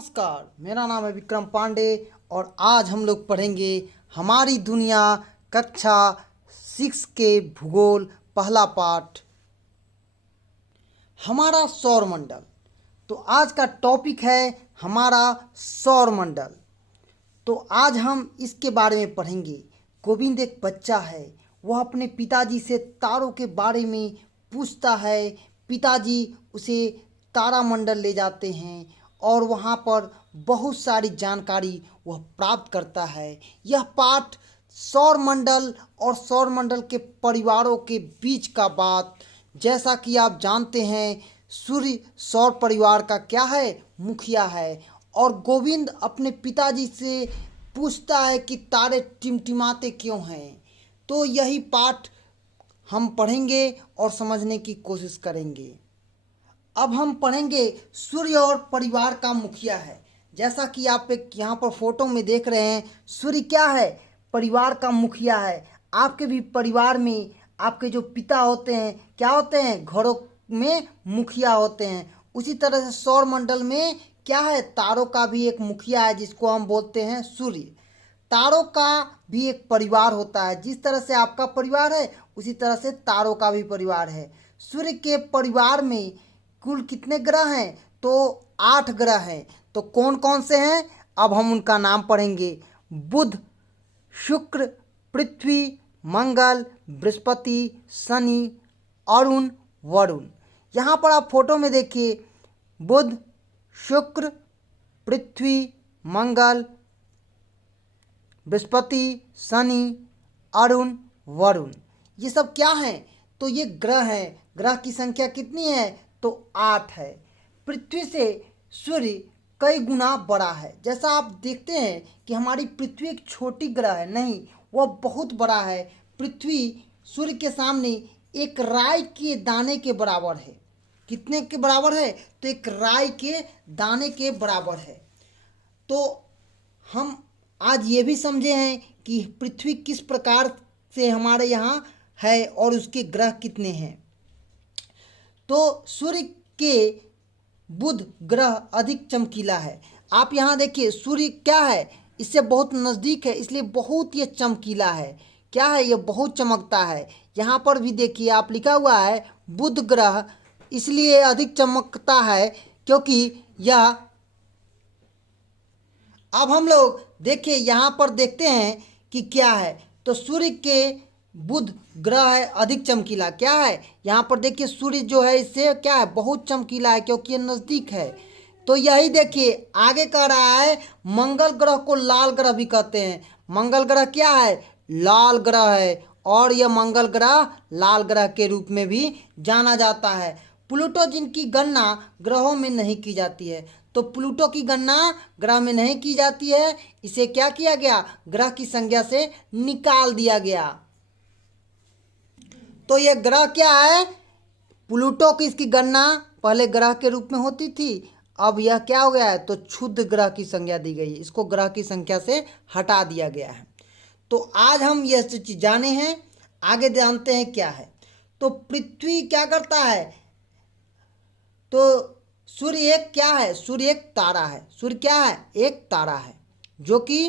नमस्कार, मेरा नाम है विक्रम पांडे और आज हम लोग पढ़ेंगे हमारी दुनिया कक्षा 6 के भूगोल पहला पाठ हमारा सौर मंडल। तो आज का टॉपिक है हमारा सौर मंडल। तो आज हम इसके बारे में पढ़ेंगे। गोविंद एक बच्चा है, वह अपने पिताजी से तारों के बारे में पूछता है। पिताजी उसे तारामंडल ले जाते हैं और वहाँ पर बहुत सारी जानकारी वह प्राप्त करता है। यह पाठ सौर मंडल और सौर मंडल के परिवारों के बीच का बात। जैसा कि आप जानते हैं, सूर्य सौर परिवार का क्या है, मुखिया है। और गोविंद अपने पिताजी से पूछता है कि तारे टिमटिमाते क्यों हैं। तो यही पाठ हम पढ़ेंगे और समझने की कोशिश करेंगे। अब हम पढ़ेंगे सूर्य और परिवार का मुखिया है। जैसा कि आप एक यहाँ पर फोटो में देख रहे हैं, सूर्य क्या है, परिवार का मुखिया है। आपके भी परिवार में आपके जो पिता होते हैं क्या होते हैं, घरों में मुखिया होते हैं। उसी तरह से सौर मंडल में क्या है, तारों का भी एक मुखिया है जिसको हम बोलते हैं सूर्य। तारों का भी एक परिवार होता है। जिस तरह से आपका परिवार है उसी तरह से तारों का भी परिवार है। सूर्य के परिवार में कुल कितने ग्रह हैं, तो 8 ग्रह हैं। तो कौन कौन से हैं, अब हम उनका नाम पढ़ेंगे। बुध, शुक्र, पृथ्वी, मंगल, बृहस्पति, शनि, अरुण, वरुण। यहाँ पर आप फोटो में देखिए, बुध, शुक्र, पृथ्वी, मंगल, बृहस्पति, शनि, अरुण, वरुण। ये सब क्या हैं, तो ये ग्रह हैं। ग्रह की संख्या कितनी है, तो 8 है। पृथ्वी से सूर्य कई गुना बड़ा है। जैसा आप देखते हैं कि हमारी पृथ्वी एक छोटी ग्रह है, नहीं, वह बहुत बड़ा है। पृथ्वी सूर्य के सामने एक राई के दाने के बराबर है। कितने के बराबर है, तो एक राई के दाने के बराबर है। तो हम आज ये भी समझे हैं कि पृथ्वी किस प्रकार से हमारे यहाँ है और उसके ग्रह कितने हैं। तो सूर्य के बुध ग्रह अधिक चमकीला है। आप यहाँ देखिए, सूर्य क्या है, इससे बहुत नज़दीक है, इसलिए बहुत ये चमकीला है। क्या है, ये बहुत चमकता है। यहाँ पर भी देखिए, आप लिखा हुआ है बुध ग्रह इसलिए अधिक चमकता है क्योंकि यह। अब हम लोग देखिए, यहाँ पर देखते हैं कि क्या है, तो सूर्य के बुध ग्रह है अधिक चमकीला। क्या है, यहाँ पर देखिए, सूर्य जो है इससे क्या है, बहुत चमकीला है क्योंकि ये नज़दीक है। तो यही देखिए आगे कह रहा है, मंगल ग्रह को लाल ग्रह भी कहते हैं। मंगल ग्रह क्या है, लाल ग्रह है और यह मंगल ग्रह लाल ग्रह के रूप में भी जाना जाता है। प्लूटो जिनकी गणना ग्रहों में नहीं की जाती है, तो प्लूटो की गणना ग्रह में नहीं की जाती है। इसे क्या किया गया, ग्रह की संज्ञा से निकाल दिया गया। तो यह ग्रह क्या है, प्लूटो की इसकी गणना पहले ग्रह के रूप में होती थी, अब यह क्या हो गया है, तो क्षुद्र ग्रह की संज्ञा दी गई है। इसको ग्रह की संख्या से हटा दिया गया है। तो आज हम यह चीज़ जाने हैं, आगे जानते हैं क्या है। तो पृथ्वी क्या करता है, तो सूर्य एक क्या है, सूर्य एक तारा है। सूर्य क्या है, एक तारा है जो कि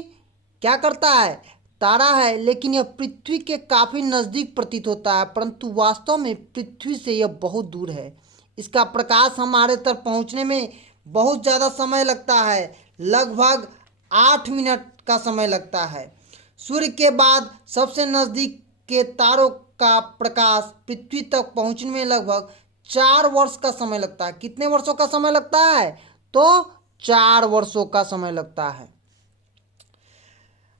क्या करता है, तारा है, लेकिन यह पृथ्वी के काफ़ी नज़दीक प्रतीत होता है, परंतु वास्तव में पृथ्वी से यह बहुत दूर है। इसका प्रकाश हमारे तक पहुंचने में बहुत ज़्यादा समय लगता है, लगभग 8 मिनट का समय लगता है। सूर्य के बाद सबसे नज़दीक के तारों का प्रकाश पृथ्वी तक पहुंचने में लगभग 4 वर्ष का समय लगता है। कितने वर्षों का समय लगता है, तो 4 वर्षों का समय लगता है।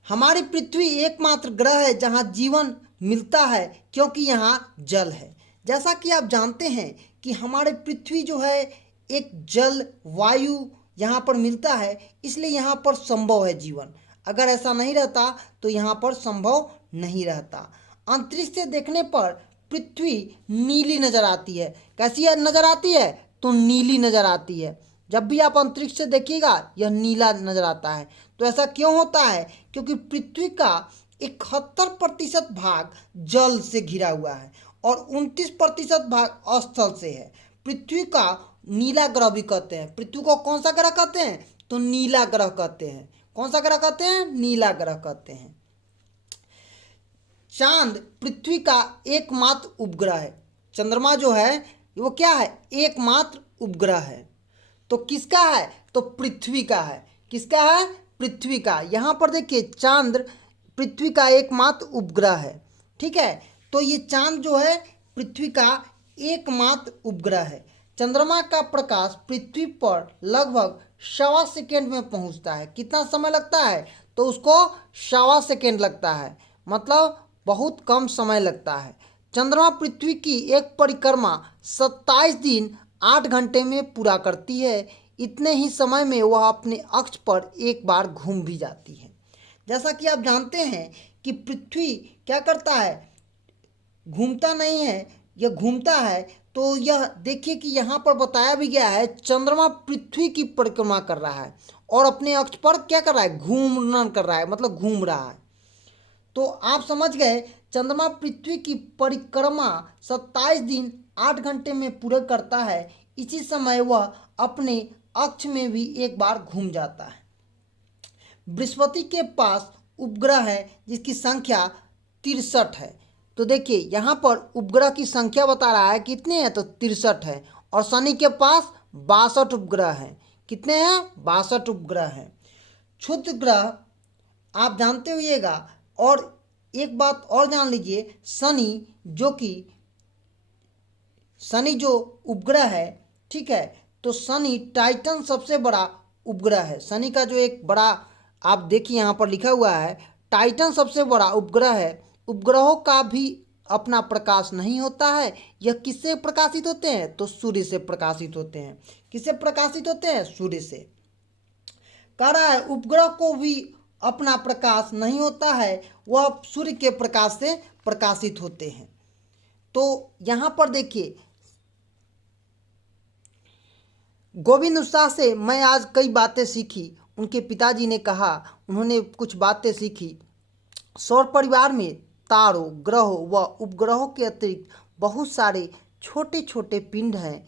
हमारी पृथ्वी एकमात्र ग्रह है जहां जीवन मिलता है क्योंकि यहां जल है। जैसा कि आप जानते हैं कि हमारे पृथ्वी जो है एक जल वायु यहाँ पर मिलता है, इसलिए यहाँ पर संभव है जीवन। अगर ऐसा नहीं रहता तो यहाँ पर संभव नहीं रहता। अंतरिक्ष से देखने पर पृथ्वी नीली नज़र आती है। कैसी नज़र आती है, तो नीली नज़र आती है। जब भी आप अंतरिक्ष से देखिएगा यह नीला नज़र आता है। तो ऐसा क्यों होता है, क्योंकि पृथ्वी का 71% भाग जल से घिरा हुआ है और 29% भाग स्थल से है। पृथ्वी का नीला ग्रह भी कहते हैं। पृथ्वी को कौन सा ग्रह कहते हैं, तो नीला ग्रह कहते हैं। कौन सा ग्रह कहते हैं? नीला ग्रह कहते हैं। चांद पृथ्वी का एकमात्र उपग्रह है। चंद्रमा जो है वो क्या है? एकमात्र उपग्रह है। तो किसका है? तो पृथ्वी का है। किसका है? पृथ्वी का। यहाँ पर देखिए चांद पृथ्वी का एकमात्र उपग्रह है। ठीक है, तो ये चांद जो है पृथ्वी का एकमात्र उपग्रह है। चंद्रमा का प्रकाश पृथ्वी पर लगभग 1.25 सेकेंड में पहुंचता है। कितना समय लगता है? तो उसको 1.25 सेकेंड लगता है, मतलब बहुत कम समय लगता है। चंद्रमा पृथ्वी की एक परिक्रमा 27 दिन 8 घंटे में पूरा करती है। इतने ही समय में वह अपने अक्ष पर एक बार घूम भी जाती है। जैसा कि आप जानते हैं कि पृथ्वी क्या करता है? घूमता नहीं है, यह घूमता है। तो यह देखिए कि यहाँ पर बताया भी गया है चंद्रमा पृथ्वी की परिक्रमा कर रहा है और अपने अक्ष पर क्या कर रहा है? घूर्णन कर रहा है, मतलब घूम रहा है। तो आप समझ गए, चंद्रमा पृथ्वी की परिक्रमा 27 दिन 8 घंटे में पूरा करता है। इसी समय वह अपने अक्ष में भी एक बार घूम जाता है। बृहस्पति के पास उपग्रह है जिसकी संख्या 63 है। तो देखिए यहाँ पर उपग्रह की संख्या बता रहा है कितने हैं? तो 63 है। और शनि के पास 62 उपग्रह हैं। कितने हैं? 62 उपग्रह हैं। क्षुद्र ग्रह आप जानते होइएगा। और एक बात और जान लीजिए, शनि जो उपग्रह है, ठीक है, तो शनि टाइटन सबसे बड़ा उपग्रह है। शनि का जो एक बड़ा, आप देखिए यहाँ पर लिखा हुआ है टाइटन सबसे बड़ा उपग्रह है। उपग्रहों का भी अपना प्रकाश नहीं होता है। यह किससे प्रकाशित होते हैं? तो सूर्य से प्रकाशित होते हैं। किससे प्रकाशित होते हैं? सूर्य से। कह रहा है उपग्रह को भी अपना प्रकाश नहीं होता है, वह सूर्य के प्रकाश से प्रकाशित होते हैं। तो यहाँ पर देखिए, गोविंद उत्साह से मैं आज कई बातें सीखी। उनके पिताजी ने कहा, उन्होंने कुछ बातें सीखी। सौर परिवार में तारों, ग्रहों व उपग्रहों के अतिरिक्त बहुत सारे छोटे छोटे पिंड हैं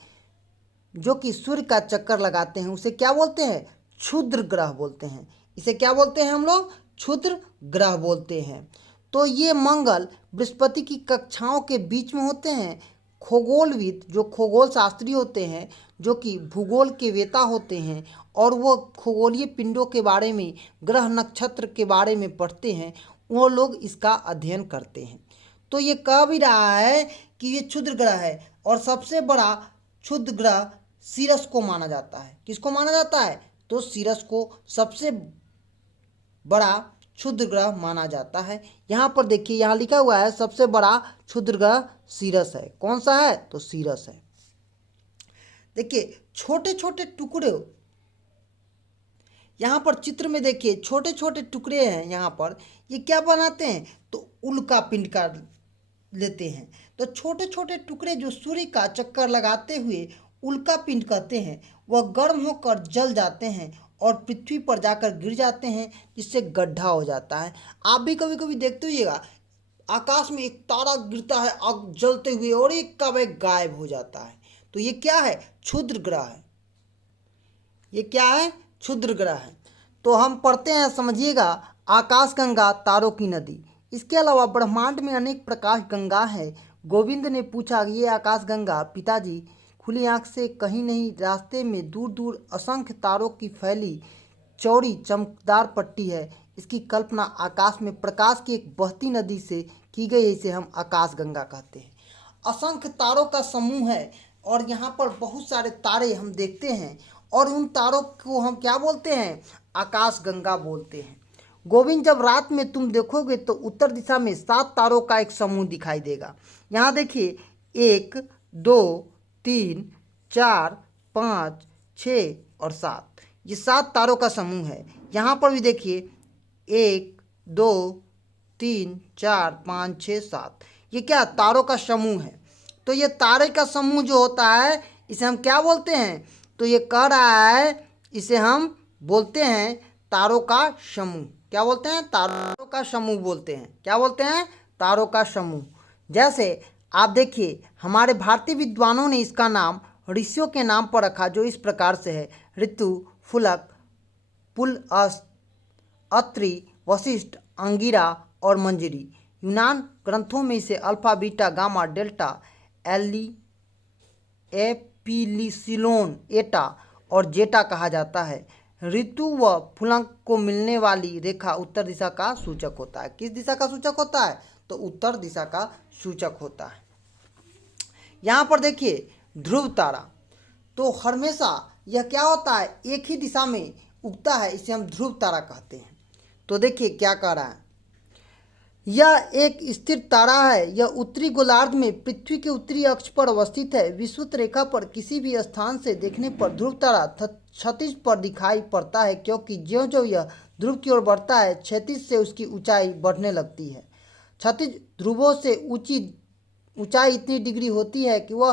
जो कि सूर्य का चक्कर लगाते हैं। उसे क्या बोलते हैं? क्षुद्र ग्रह बोलते हैं। इसे क्या बोलते हैं हम लोग? क्षुद्र ग्रह बोलते हैं। तो ये मंगल बृहस्पति की कक्षाओं के बीच में होते हैं। खगोलविद जो खगोल शास्त्री होते हैं, जो कि भूगोल के वेता होते हैं और वो खगोलीय पिंडों के बारे में, ग्रह नक्षत्र के बारे में पढ़ते हैं, वो लोग इसका अध्ययन करते हैं। तो ये कह भी रहा है कि ये क्षुद्र ग्रह है और सबसे बड़ा क्षुद्र ग्रह सीरस को माना जाता है। किसको माना जाता है? तो सीरस को सबसे बड़ा क्षुद्र ग्रह माना जाता है। यहाँ पर देखिए, यहाँ लिखा हुआ है सबसे बड़ा क्षुद्र ग्रह सीरस है। कौन सा है? तो सीरस है। देखिए छोटे छोटे टुकड़े, यहाँ पर चित्र में देखिए छोटे छोटे टुकड़े हैं। यहाँ पर ये क्या बनाते हैं? तो उल्का पिंड का लेते हैं। तो छोटे छोटे टुकड़े जो सूर्य का चक्कर लगाते हुए उल्का पिंड कहते हैं, वह गर्म होकर जल जाते हैं और पृथ्वी पर जाकर गिर जाते हैं, जिससे गड्ढा हो जाता है। आप भी कभी कभी देखते होइएगा, आकाश में एक तारा गिरता है आग जलते हुए और एक का वह गायब हो जाता है। तो ये क्या है? क्षुद्र ग्रह है। ये क्या है? क्षुद्र ग्रह है। तो हम पढ़ते हैं, समझिएगा, आकाशगंगा तारों की नदी। इसके अलावा ब्रह्मांड में अनेक प्रकाश गंगा है। गोविंद ने पूछा, ये आकाशगंगा पिताजी खुली आंख से कहीं नहीं, रास्ते में दूर दूर असंख्य तारों की फैली चौड़ी चमकदार पट्टी है। इसकी कल्पना आकाश में प्रकाश की एक बहती नदी से की गई है। इसे हम आकाशगंगा कहते हैं। असंख्य तारों का समूह है और यहाँ पर बहुत सारे तारे हम देखते हैं और उन तारों को हम क्या बोलते हैं? आकाशगंगा बोलते हैं। गोविंद, जब रात में तुम देखोगे तो उत्तर दिशा में 7 तारों का एक समूह दिखाई देगा। यहाँ देखिए 1, 2, 3, 4, 5, 6 और 7, ये 7 तारों का समूह है। यहाँ पर भी देखिए 1, 2, 3, 4, 5, 6, 7, ये क्या? तारों का समूह है। तो ये तारे का समूह जो होता है इसे हम क्या बोलते हैं? तो ये कह रहा है इसे हम बोलते हैं तारों का समूह। क्या बोलते हैं? तारों का समूह बोलते हैं। क्या बोलते हैं? तारों का समूह। जैसे आप देखिए, हमारे भारतीय विद्वानों ने इसका नाम ऋषियों के नाम पर रखा, जो इस प्रकार से है: ऋतु, फुलक, पुल, अत्रि, वशिष्ठ, अंगिरा और मंजरी। यूनान ग्रंथों में इसे अल्फा, बीटा, गामा, डेल्टा, एली, एपिलिसिलोन, एटा और जेटा कहा जाता है। ऋतु व फूलंक को मिलने वाली रेखा उत्तर दिशा का सूचक होता है। किस दिशा का सूचक होता है? तो उत्तर दिशा का सूचक होता है। यहाँ पर देखिए ध्रुव तारा, तो हमेशा यह क्या होता है? एक ही दिशा में उगता है, इसे हम ध्रुव तारा कहते हैं। तो देखिए क्या कह रहा है, यह एक स्थिर तारा है। यह उत्तरी गोलार्ध में पृथ्वी के उत्तरी अक्ष पर अवस्थित है। विषुवत रेखा पर किसी भी स्थान से देखने पर ध्रुव तारा क्षितिज पर दिखाई पड़ता है, क्योंकि ज्यों ज्यों यह ध्रुव की ओर बढ़ता है क्षितिज से उसकी ऊंचाई बढ़ने लगती है। क्षितिज ध्रुवों से ऊंचाई इतनी डिग्री होती है कि वह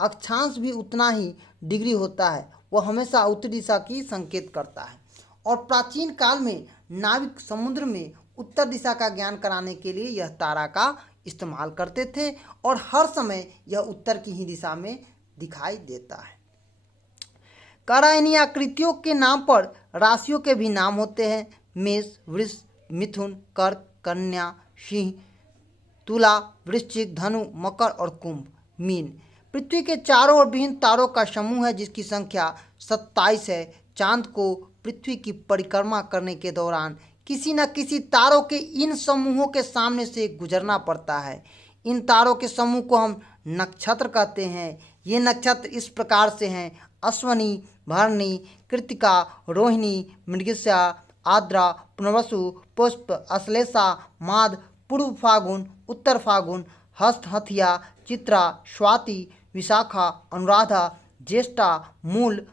अक्षांश भी उतना ही डिग्री होता है। वह हमेशा उत्तरी दिशा की संकेत करता है। और प्राचीन काल में नाविक समुद्र में उत्तर दिशा का ज्ञान कराने के लिए यह तारा का इस्तेमाल करते थे, और हर समय यह उत्तर की ही दिशा में दिखाई देता है। करायनी आकृतियों के नाम पर राशियों के भी नाम होते हैं। मेष, वृष, मिथुन, कर्क, कन्या, सिंह, तुला, वृश्चिक, धनु, मकर और कुंभ, मीन। पृथ्वी के चारों ओर विभिन्न तारों का समूह है, जिसकी संख्या 27 है। चांद को पृथ्वी की परिक्रमा करने के दौरान किसी न किसी तारों के इन समूहों के सामने से गुजरना पड़ता है। इन तारों के समूह को हम नक्षत्र कहते हैं। ये नक्षत्र इस प्रकार से हैं: अश्वनी, भरणी, कृत्तिका, रोहिणी, मृगशिरा, आद्रा, पुनर्वसु, पुष्प, अश्लेषा, माघ, पूर्व फागुन, उत्तर फागुन, हस्त, हथिया, चित्रा, स्वाति, विशाखा, अनुराधा, ज्येष्ठा, मूल,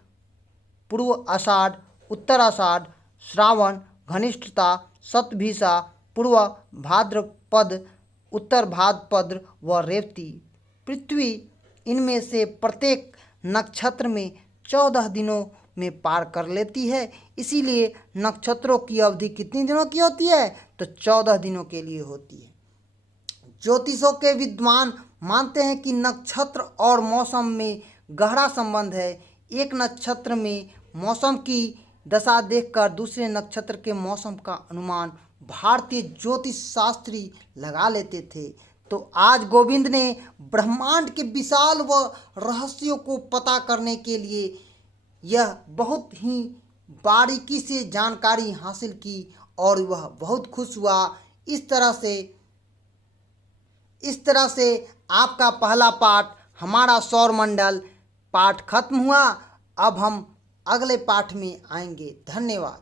पूर्व आषाढ़, उत्तर आषाढ़, श्रावण, घनिष्ठता, शतभिषा, पूर्व भाद्रपद, उत्तर भाद्रपद व रेवती। पृथ्वी इनमें से प्रत्येक नक्षत्र में 14 दिनों में पार कर लेती है। इसीलिए नक्षत्रों की अवधि कितनी दिनों की होती है? तो 14 दिनों के लिए होती है। ज्योतिषों के विद्वान मानते हैं कि नक्षत्र और मौसम में गहरा संबंध है। एक नक्षत्र में मौसम की दशा देखकर दूसरे नक्षत्र के मौसम का अनुमान भारतीय ज्योतिष शास्त्री लगा लेते थे। तो आज गोविंद ने ब्रह्मांड के विशाल व रहस्यों को पता करने के लिए यह बहुत ही बारीकी से जानकारी हासिल की, और वह बहुत खुश हुआ। इस तरह से आपका पहला पाठ, हमारा सौरमंडल पाठ खत्म हुआ। अब हम अगले पाठ में आएंगे। धन्यवाद।